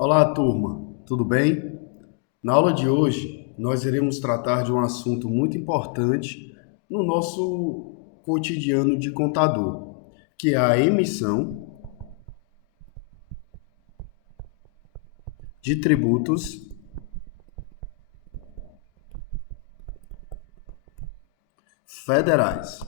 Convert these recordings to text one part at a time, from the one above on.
Olá, turma, tudo bem? Na aula de hoje, nós iremos tratar de um assunto muito importante no nosso cotidiano de contador, que é a emissão de tributos federais.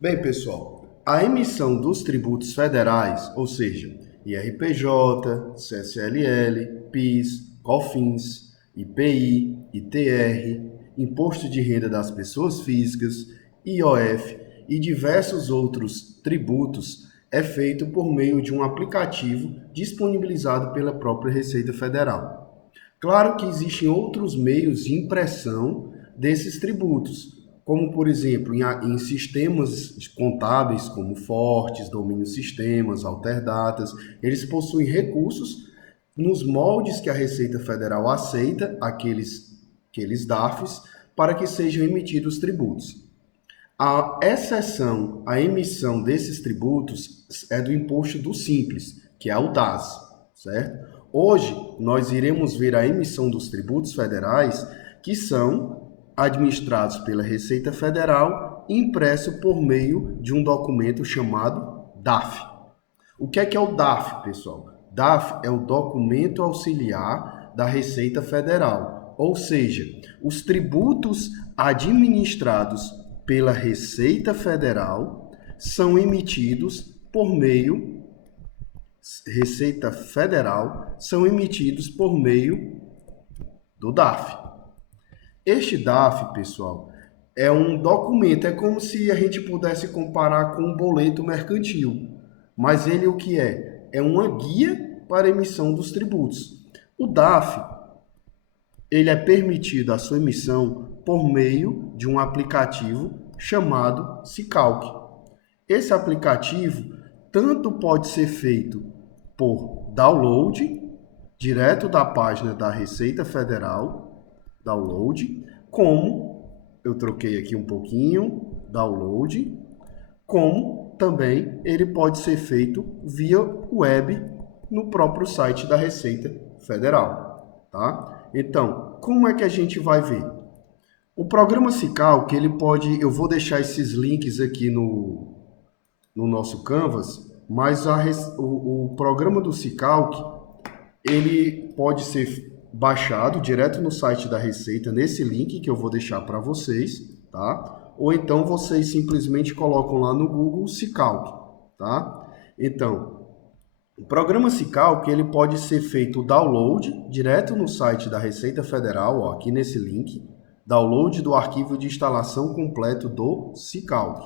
Bem, pessoal, a emissão dos tributos federais, ou seja, IRPJ, CSLL, PIS, COFINS, IPI, ITR, Imposto de Renda das Pessoas Físicas, IOF e diversos outros tributos, é feito por meio de um aplicativo disponibilizado pela própria Receita Federal. Claro que existem outros meios de impressão desses tributos, como, por exemplo, em sistemas contábeis como Fortes, Domínio Sistemas, Alterdatas, eles possuem recursos nos moldes que a Receita Federal aceita, aqueles DARFs, para que sejam emitidos tributos. A exceção à emissão desses tributos é do imposto do Simples, que é o DAS, certo? Hoje, nós iremos ver a emissão dos tributos federais, que são administrados pela Receita Federal, impresso por meio de um documento chamado DAF. O que é o DAF, pessoal? DAF é o documento auxiliar da Receita Federal, ou seja, os tributos administrados pela Receita Federal são emitidos por meio do DAF. Este DAF, pessoal, é um documento, é como se a gente pudesse comparar com um boleto mercantil. Mas ele o que é? É uma guia para a emissão dos tributos. O DAF, ele é permitido a sua emissão por meio de um aplicativo chamado Sicalc. Esse aplicativo tanto pode ser feito por download, direto da página da Receita Federal, download, como, eu troquei aqui um pouquinho, download, como também ele pode ser feito via web no próprio site da Receita Federal, tá? Então, como é que a gente vai ver? O programa Sicalc, ele pode, eu vou deixar esses links aqui no nosso Canvas, mas o programa do Sicalc, ele pode ser baixado direto no site da Receita, nesse link que eu vou deixar para vocês, tá? Ou então vocês simplesmente colocam lá no Google Sicalc, tá? Então, o programa Sicalc, ele pode ser feito download direto no site da Receita Federal, ó, aqui nesse link, download do arquivo de instalação completo do Sicalc,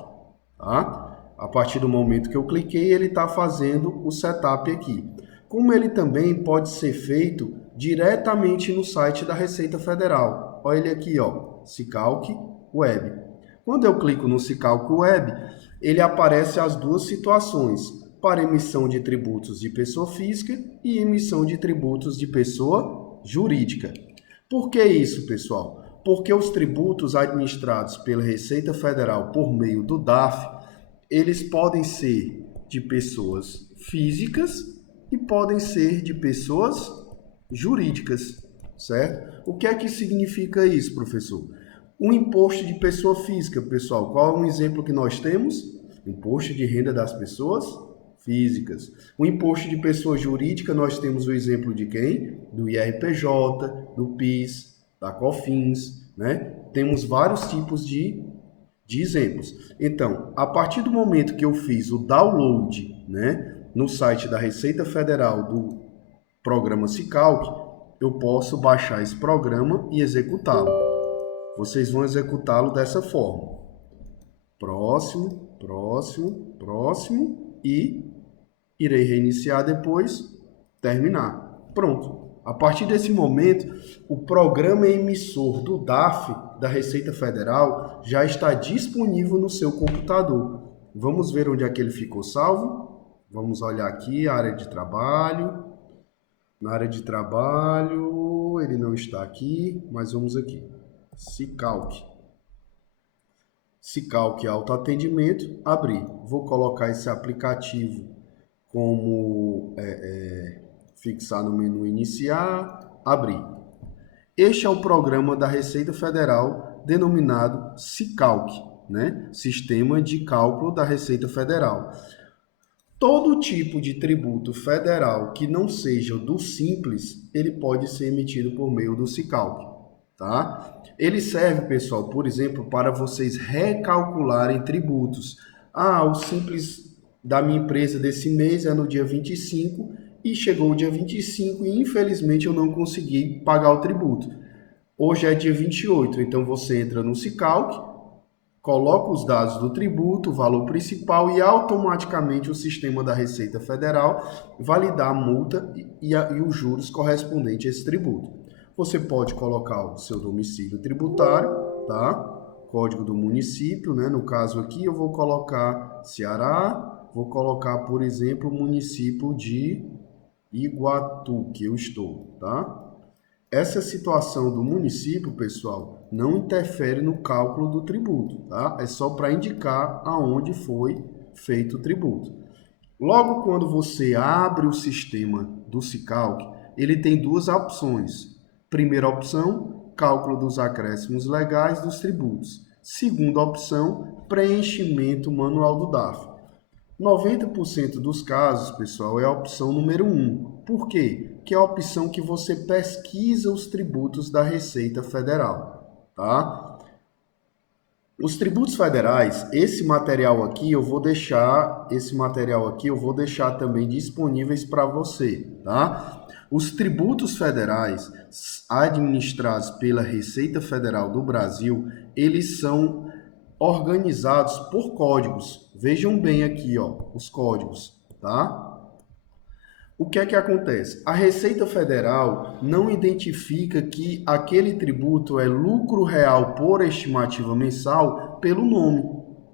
tá? A partir do momento que eu cliquei, ele está fazendo o setup aqui. Como ele também pode ser feito diretamente no site da Receita Federal. Olha ele aqui, ó, Sicalc Web. Quando eu clico no Sicalc Web, ele aparece as duas situações, para emissão de tributos de pessoa física e emissão de tributos de pessoa jurídica. Por que isso, pessoal? Porque os tributos administrados pela Receita Federal por meio do DAF, eles podem ser de pessoas físicas e podem ser de pessoas jurídicas, certo? O que é que significa isso, professor? Um imposto de pessoa física, pessoal, qual é um exemplo que nós temos? Imposto de renda das pessoas físicas. O imposto de pessoa jurídica, nós temos o exemplo de quem? Do IRPJ, do PIS, da COFINS, né? Temos vários tipos de exemplos. Então, a partir do momento que eu fiz o download, né, no site da Receita Federal do programa Sicalc, eu posso baixar esse programa e executá-lo. Vocês vão executá-lo dessa forma. Próximo, próximo, próximo e irei reiniciar depois, terminar. Pronto. A partir desse momento, o programa emissor do DAF, da Receita Federal, já está disponível no seu computador. Vamos ver onde é que ele ficou salvo? Vamos olhar aqui, a área de trabalho. Na área de trabalho, ele não está aqui, mas vamos aqui. Sicalc. Cicalc autoatendimento, abrir. Vou colocar esse aplicativo como fixar no menu iniciar, abrir. Este é o programa da Receita Federal denominado Cicalc, né? Sistema de Cálculo da Receita Federal. Todo tipo de tributo federal que não seja do Simples, ele pode ser emitido por meio do Cicalc, tá? Ele serve, pessoal, por exemplo, para vocês recalcularem tributos. O Simples da minha empresa desse mês é no dia 25 e chegou o dia 25 e infelizmente eu não consegui pagar o tributo. Hoje é dia 28, então você entra no Cicalc, coloca os dados do tributo, o valor principal e automaticamente o sistema da Receita Federal vai lhe dar a multa e os juros correspondentes a esse tributo. Você pode colocar o seu domicílio tributário, tá? Código do município, né? No caso aqui eu vou colocar Ceará, vou colocar, por exemplo, o município de Iguatu, que eu estou, tá? Essa situação do município, pessoal, não interfere no cálculo do tributo, tá? É só para indicar aonde foi feito o tributo. Logo quando você abre o sistema do Cicalc, ele tem duas opções. Primeira opção, cálculo dos acréscimos legais dos tributos. Segunda opção, preenchimento manual do DARF. 90% dos casos, pessoal, é a opção número 1. Por quê? Que é a opção que você pesquisa os tributos da Receita Federal, tá? Os tributos federais, esse material aqui eu vou deixar também disponíveis para você, tá? Os tributos federais administrados pela Receita Federal do Brasil, eles são organizados por códigos. Vejam bem aqui, ó, os códigos, tá? O que é que acontece? A Receita Federal não identifica que aquele tributo é lucro real por estimativa mensal pelo nome.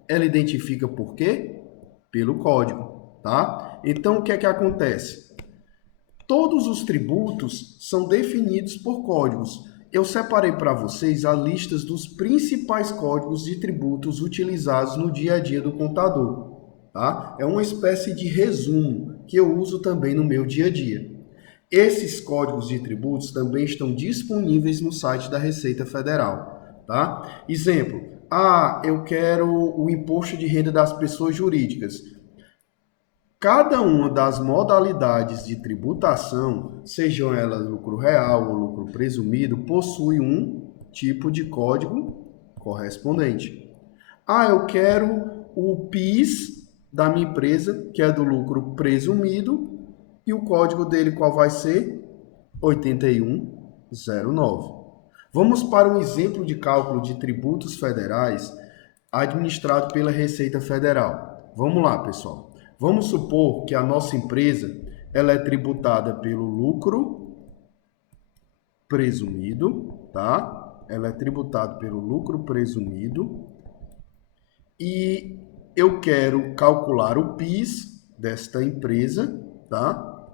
Ela identifica por quê? Pelo código, tá? Então, o que é que acontece? Todos os tributos são definidos por códigos. Eu separei para vocês a lista dos principais códigos de tributos utilizados no dia a dia do contador. Tá? É uma espécie de resumo que eu uso também no meu dia a dia. Esses códigos de tributos também estão disponíveis no site da Receita Federal. Tá? Exemplo, eu quero o imposto de renda das pessoas jurídicas. Cada uma das modalidades de tributação, sejam elas lucro real ou lucro presumido, possui um tipo de código correspondente. Eu quero o PIS da minha empresa, que é do lucro presumido, e o código dele qual vai ser? 8109. Vamos para um exemplo de cálculo de tributos federais administrado pela Receita Federal. Vamos lá, pessoal. Vamos supor que a nossa empresa ela é tributada pelo lucro presumido, tá? Ela é tributada pelo lucro presumido e eu quero calcular o PIS desta empresa, tá?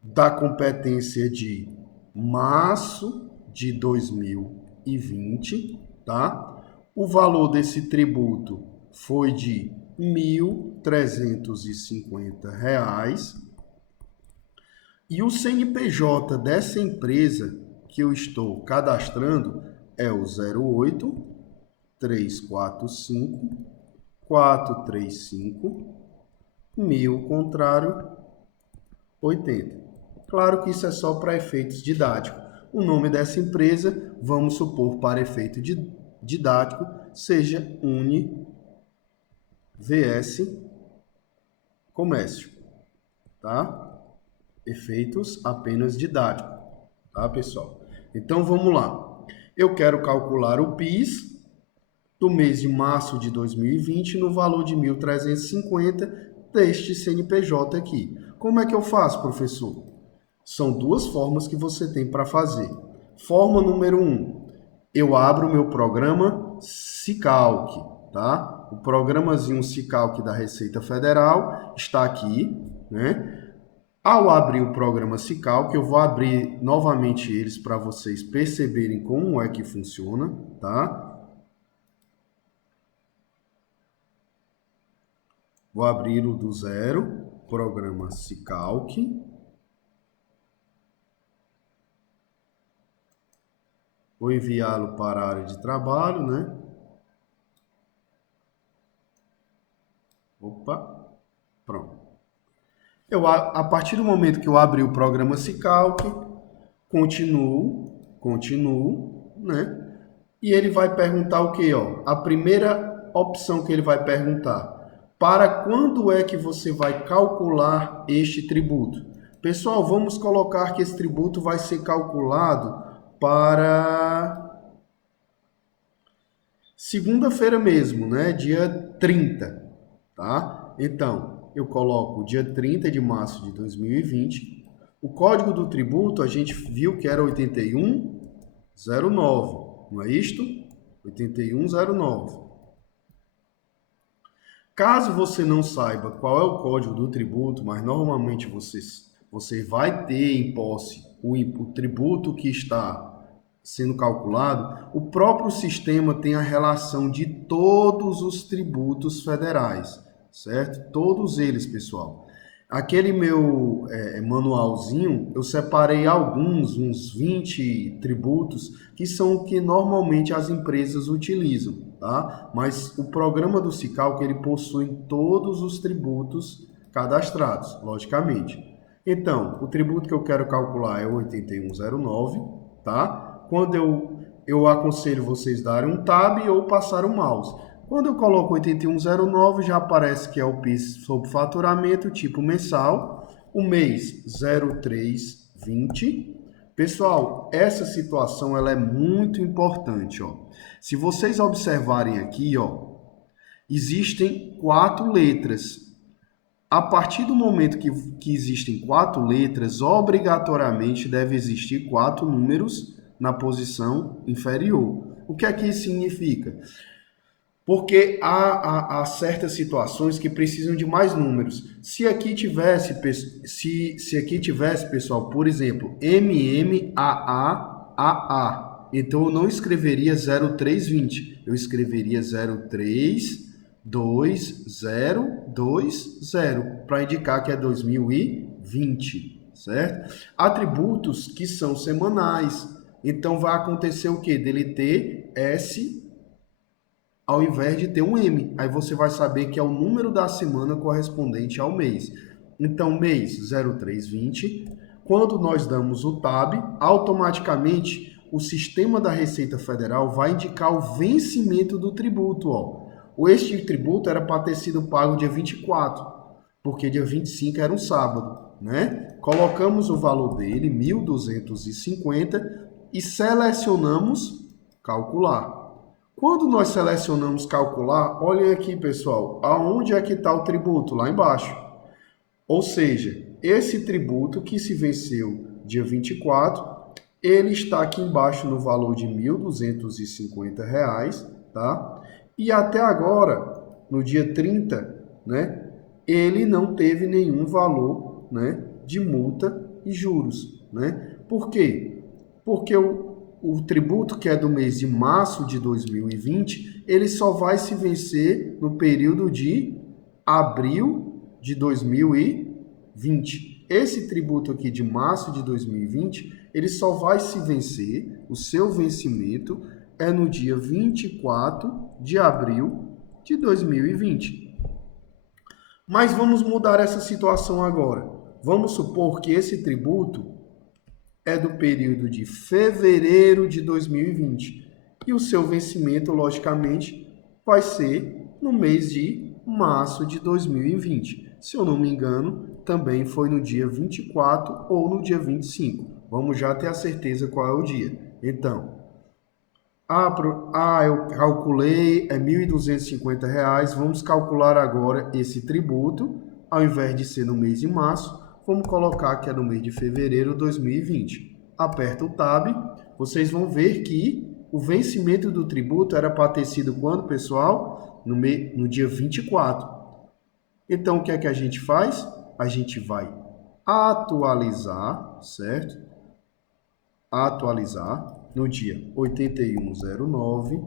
Da competência de março de 2020, tá? O valor desse tributo foi de R$ 1.350 e o CNPJ dessa empresa que eu estou cadastrando é o 08 345 435 1000 contrário 80. Claro que isso é só para efeitos didáticos. O nome dessa empresa, vamos supor para efeito didático, seja UniVS Comércio, tá? Efeitos apenas didáticos, tá, pessoal? Então, vamos lá. Eu quero calcular o PIS do mês de março de 2020 no valor de 1.350 deste CNPJ aqui. Como é que eu faço, professor? São duas formas que você tem para fazer. Forma número 1, eu abro o meu programa Cicalc, tá? O programazinho Cicalc da Receita Federal está aqui, né? Ao abrir o programa Cicalc, eu vou abrir novamente eles para vocês perceberem como é que funciona, tá? Vou abrir o do zero, programa Sicalc. Vou enviá-lo para a área de trabalho, né? Opa, pronto. A partir do momento que eu abri o programa Sicalc, continuo, né? E ele vai perguntar o quê, ó? A primeira opção que ele vai perguntar: para quando é que você vai calcular este tributo? Pessoal, vamos colocar que esse tributo vai ser calculado para segunda-feira mesmo, né? Dia 30, tá? Então, eu coloco dia 30 de março de 2020. O código do tributo a gente viu que era 8109, não é isto? 8109. Caso você não saiba qual é o código do tributo, mas normalmente você vai ter em posse o tributo que está sendo calculado, o próprio sistema tem a relação de todos os tributos federais, certo? Todos eles, pessoal. Aquele meu manualzinho, eu separei alguns, uns 20 tributos, que são o que normalmente as empresas utilizam, tá? Mas o programa do Sicalc, ele possui todos os tributos cadastrados, logicamente. Então, o tributo que eu quero calcular é o 8109, tá? Quando eu aconselho vocês darem um tab ou passar o mouse. Quando eu coloco 8109, já aparece que é o PIS sob faturamento, tipo mensal, o mês 0320. Pessoal, essa situação ela é muito importante, ó. Se vocês observarem aqui, ó, existem 4 letras. A partir do momento que existem 4 letras, obrigatoriamente deve existir 4 números na posição inferior. O que é que isso significa? Porque há certas situações que precisam de mais números. Se aqui tivesse, pessoal, por exemplo, MMAAAA, então eu não escreveria 0320, eu escreveria 032020 para indicar que é 2020, certo? Atributos que são semanais. Então vai acontecer o quê? Dele ter S ao invés de ter um M. Aí você vai saber que é o número da semana correspondente ao mês. Então, mês 0320, quando nós damos o TAB, automaticamente o sistema da Receita Federal vai indicar o vencimento do tributo. Ó. Este tributo era para ter sido pago dia 24, porque dia 25 era um sábado. Né? Colocamos o valor dele, 1.250, e selecionamos calcular. Quando nós selecionamos calcular, olhem aqui, pessoal, aonde é que está o tributo? Lá embaixo. Ou seja, esse tributo que se venceu dia 24, ele está aqui embaixo no valor de R$ 1.250, tá? E até agora, no dia 30, né, ele não teve nenhum valor, né, de multa e juros, né? Por quê? Porque o tributo que é do mês de março de 2020, ele só vai se vencer no período de abril de 2020. Esse tributo aqui de março de 2020, ele só vai se vencer, o seu vencimento é no dia 24 de abril de 2020. Mas vamos mudar essa situação agora. Vamos supor que esse tributo é do período de fevereiro de 2020 e o seu vencimento, logicamente, vai ser no mês de março de 2020. Se eu não me engano, também foi no dia 24 ou no dia 25. Vamos já ter a certeza qual é o dia. Então, eu calculei, é R$ 1.250. Vamos calcular agora esse tributo, ao invés de ser no mês de março, vamos colocar que é no mês de fevereiro de 2020. Aperta o Tab, vocês vão ver que o vencimento do tributo era para ter sido quando, pessoal? No dia 24. Então, o que é que a gente faz? A gente vai atualizar, certo? Atualizar no dia 8109,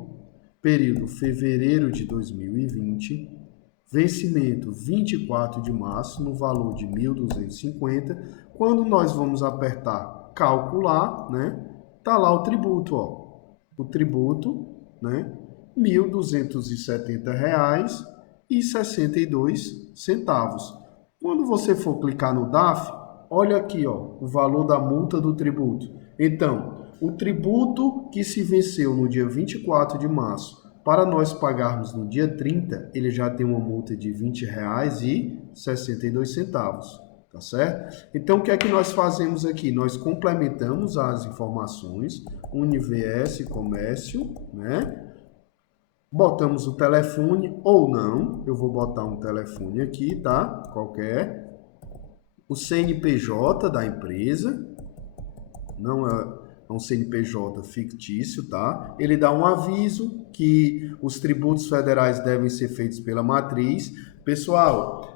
período fevereiro de 2020, vencimento 24 de março, no valor de 1.250. Quando nós vamos apertar calcular, né? Tá lá o tributo, ó. O tributo, né? R$ 1.270,62. Quando você for clicar no DAF, olha aqui, ó, o valor da multa do tributo. Então, o tributo que se venceu no dia 24 de março, para nós pagarmos no dia 30, ele já tem uma multa de R$ 20,62, tá certo? Então, o que é que nós fazemos aqui? Nós complementamos as informações, UniVS Comércio, né? Botamos o telefone ou não, eu vou botar um telefone aqui, tá? Qualquer. O CNPJ da empresa, não é um CNPJ fictício, tá? Ele dá um aviso que os tributos federais devem ser feitos pela matriz. Pessoal,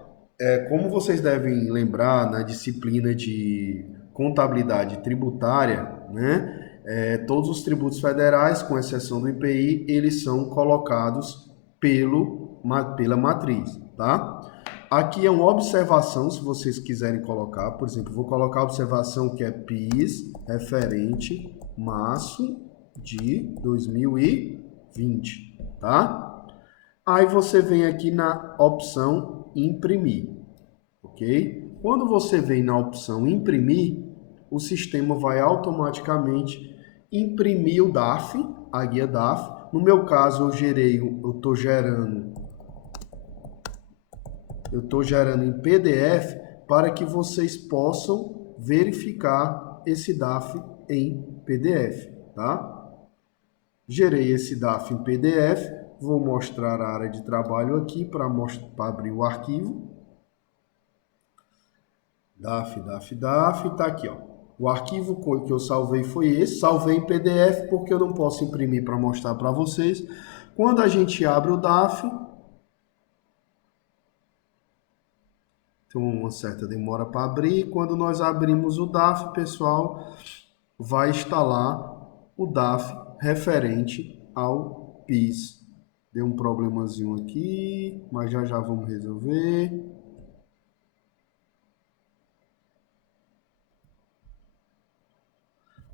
como vocês devem lembrar na disciplina de contabilidade tributária, né? Todos os tributos federais, com exceção do IPI, eles são colocados pela matriz, tá? Aqui é uma observação, se vocês quiserem colocar, por exemplo, vou colocar a observação que é PIS referente março de 2020, tá? Aí você vem aqui na opção imprimir, ok? Quando você vem na opção imprimir, o sistema vai automaticamente imprimir o DAF, a guia DAF. No meu caso, eu estou gerando em PDF para que vocês possam verificar esse DAF em PDF, tá? Gerei esse DAF em PDF, vou mostrar a área de trabalho aqui para abrir o arquivo. DAF, tá aqui, ó. O arquivo que eu salvei foi esse, salvei em PDF porque eu não posso imprimir para mostrar para vocês. Quando a gente abre o DAF, tem uma certa demora para abrir. Quando nós abrimos o DAF, pessoal, vai instalar o DAF referente ao PIS. Deu um problemazinho aqui, mas já vamos resolver.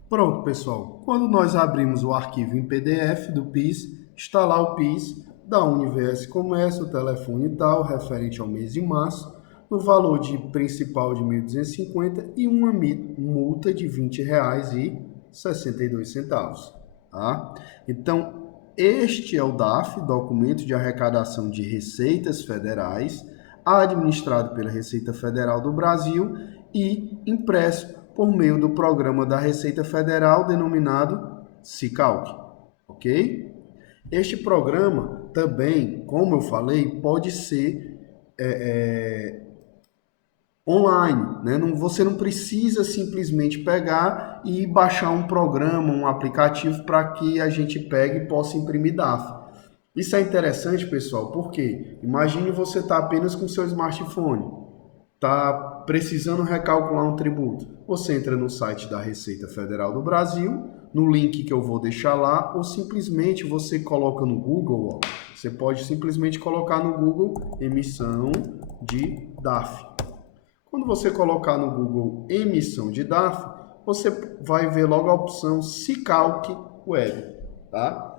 Pronto, pessoal. Quando nós abrimos o arquivo em PDF do PIS, está lá o PIS da UniVS Comércio, o telefone tal, referente ao mês de março, no valor de principal de 1.250 e uma multa de R$ 20,62, tá? Então, este é o DAF, Documento de Arrecadação de Receitas Federais, administrado pela Receita Federal do Brasil e impresso por meio do programa da Receita Federal denominado SICALC, ok? Este programa também, como eu falei, pode ser online, né? Você não precisa simplesmente pegar e baixar um programa, um aplicativo para que a gente pegue e possa imprimir DAF. Isso é interessante, pessoal, porque imagine você estar apenas com seu smartphone, está precisando recalcular um tributo. Você entra no site da Receita Federal do Brasil, no link que eu vou deixar lá, ou simplesmente você coloca no Google, ó, você pode simplesmente colocar no Google emissão de DAF. Quando você colocar no Google emissão de DAF, você vai ver logo a opção SICALC Web, tá?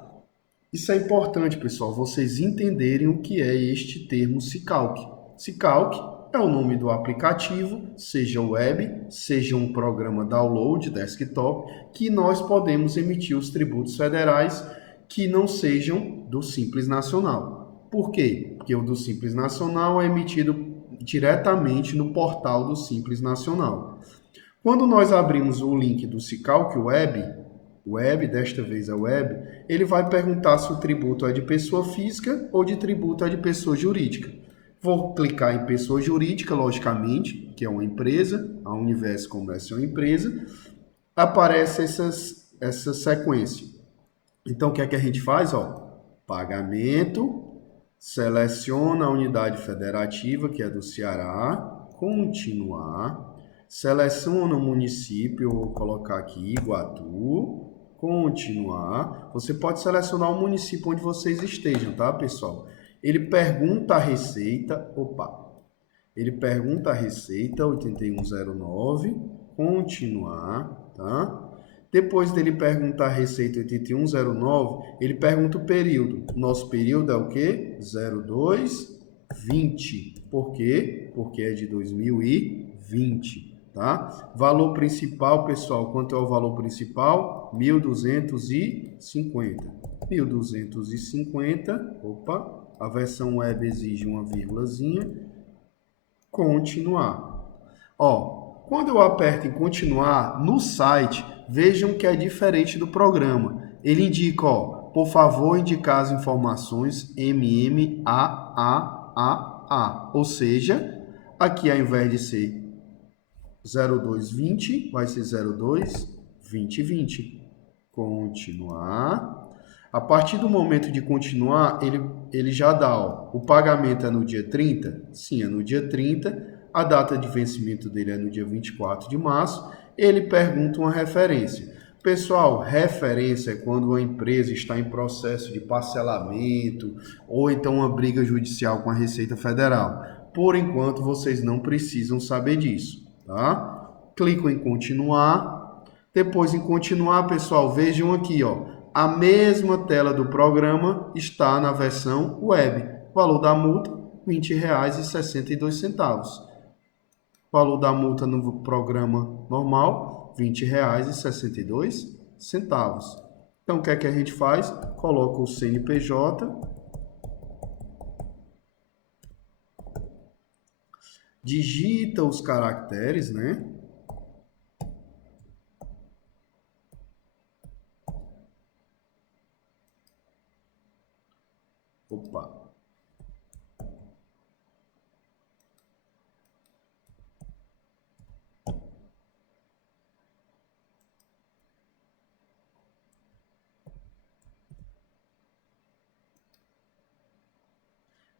Isso é importante, pessoal, vocês entenderem o que é este termo SICALC. SICALC é o nome do aplicativo, seja web, seja um programa download desktop, que nós podemos emitir os tributos federais que não sejam do Simples Nacional. Por quê? Porque o do Simples Nacional é emitido diretamente no portal do Simples Nacional. Quando nós abrimos o link do SICALC Web, desta vez é web, ele vai perguntar se o tributo é de pessoa física ou de tributo é de pessoa jurídica. Vou clicar em pessoa jurídica, logicamente, que é uma empresa, a UniVS Comércio é uma empresa, aparece essa sequência. Então, o que é que a gente faz? Pagamento, seleciona a unidade federativa, que é do Ceará, continuar, seleciona o município, eu vou colocar aqui Iguatu, continuar. Você pode selecionar o município onde vocês estejam, tá, pessoal? Ele pergunta a receita, ele pergunta a receita 8109, continuar, tá? Depois dele perguntar a receita 8109, ele pergunta o período. Nosso período é o quê? 0220. Por quê? Porque é de 2020, tá? Valor principal, pessoal, quanto é o valor principal? 1.250. 1.250, a versão web exige uma vírgulazinha. Continuar. Quando eu aperto em continuar no site, vejam que é diferente do programa. Ele indica, por favor, indicar as informações MMAAAA. Ou seja, aqui ao invés de ser 0220, vai ser 022020. Continuar. A partir do momento de continuar, ele já dá, o pagamento é no dia 30? Sim, é no dia 30. A data de vencimento dele é no dia 24 de março. Ele pergunta uma referência. Pessoal, referência é quando uma empresa está em processo de parcelamento ou então uma briga judicial com a Receita Federal. Por enquanto, vocês não precisam saber disso, tá? Clico em continuar. Depois em continuar, pessoal, vejam aqui, a mesma tela do programa está na versão web. Valor da multa, R$ 20,62. Valor da multa no programa normal, R$ 20,62. Então, o que é que a gente faz? Coloca o CNPJ, digita os caracteres, né?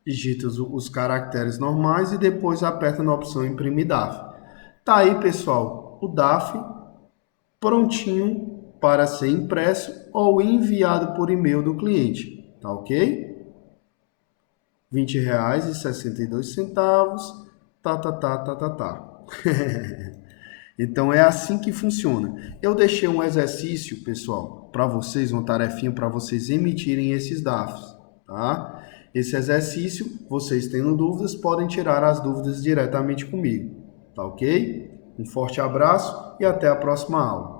Digita os caracteres normais e depois aperta na opção imprimir DAF. Tá aí, pessoal, o DAF prontinho para ser impresso ou enviado por e-mail do cliente, tá ok? R$ 20,62, tá. Então é assim que funciona. Eu deixei um exercício, pessoal, para vocês, uma tarefinha para vocês emitirem esses DAFs, tá? Esse exercício, vocês tendo dúvidas, podem tirar as dúvidas diretamente comigo, tá ok? Um forte abraço e até a próxima aula.